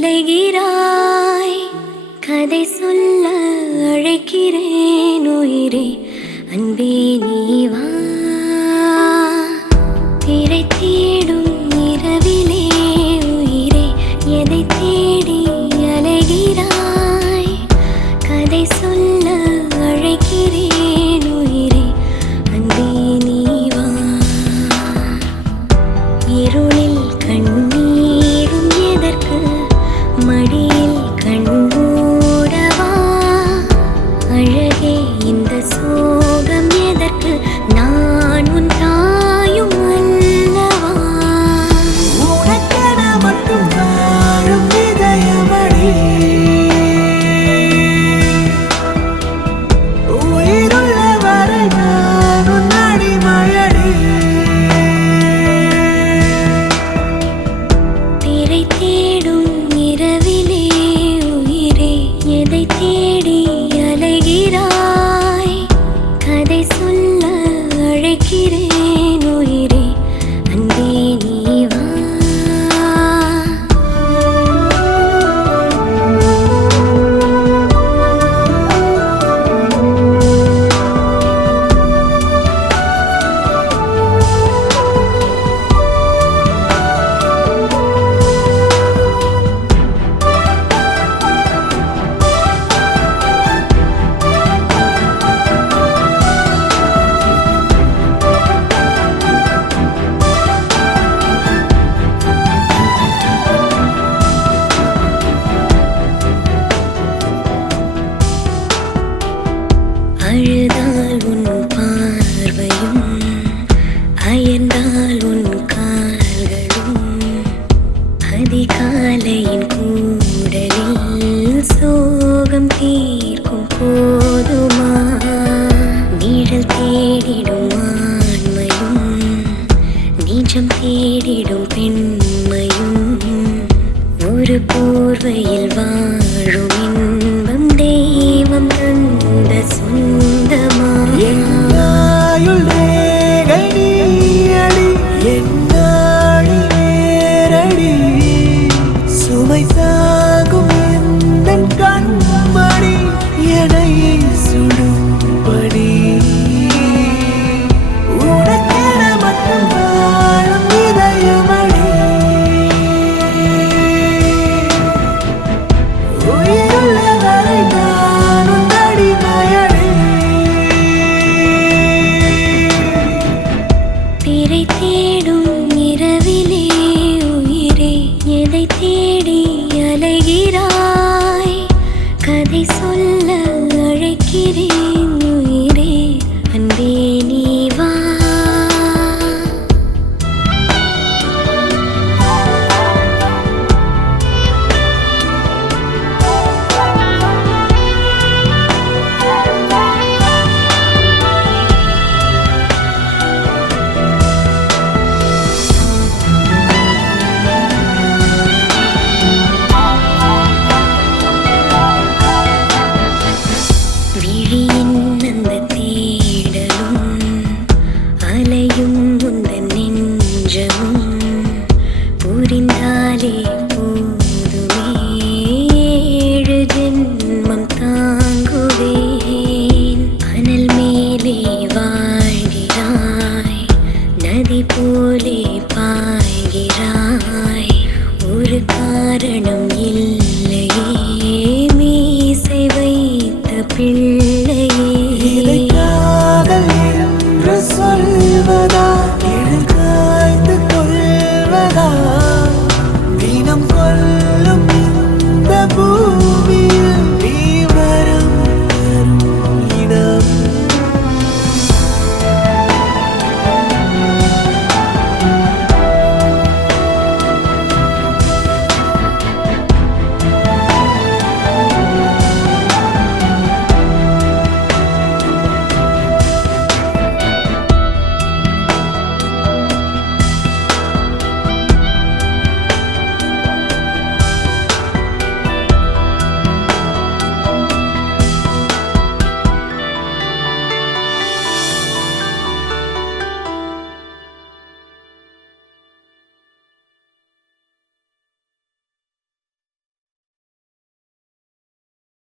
அலைகிறாய். கதை சொல்ல அழைக்கிறேன் உயிரே, அன்பே நீ வா. திரை தேடும் இரவிலே உயிரே, எதை தேடி அலைகிறாய். கதை சொல்ல அழைக்கிறேன் உயிரே, அன்பே நீ வா. இருளில் கண்ணீரும் எதற்கு, மடியில் கண்மூடவா. அழகே இந்த சோகம் எதற்கு, நான் உன் தாயும் அல்லவா. உனக்கென மட்டும் வாழும் இதயமடி, உயிருள்ள வரை நான் உன் அடிமையடி. திரை தேடும் இரவிலே உயிரே, எதை தேடி அலைகிறாய். கதை சொல்ல அழைக்கிறேன் உயிரே, அன்பே நீ வா. அழுதால் உன் பார்வையும், அயர்ந்தால் உன் கால்களும், அதிகாலையின் கூடலில் சோகம் தீர்க்கும் போதுமா. நிழல் தேடிடும் ஆண்மையும், நிஜம் தேடிடும் பெண்மையும், ஒரு போர்வையில் வாழும் இன்பம் தெய்வம் தந்த சொந்தமா. என்னாயுள் ரேகை நீயடி, என்னாழி நேரடி, சுமை தாங்கும் எந்தன் கண்மணி, என்னை சுடும்படி. உனக்கென மட்டும் வாழும் இதயமடி, உயிருள்ள வரை நான் உன் அடிமையடி. திரை தேடும் இரவிலே உயிரே, எதை தேடி அலைகிறாய். கதை சொல்ல அழைக்கிறேன் உயிரே, அன்பே நீ வா. விழியின் அந்த தேடலும், அலையும் உந்தன் நெஞ்சமும், புரிந்தாலே போதுமே ஏழு ஜென்மம் தாங்குவேன். அனல் மேலே வாழ்கிறாய், நதி போலே பாய்கிறாய், ஒரு காரணம்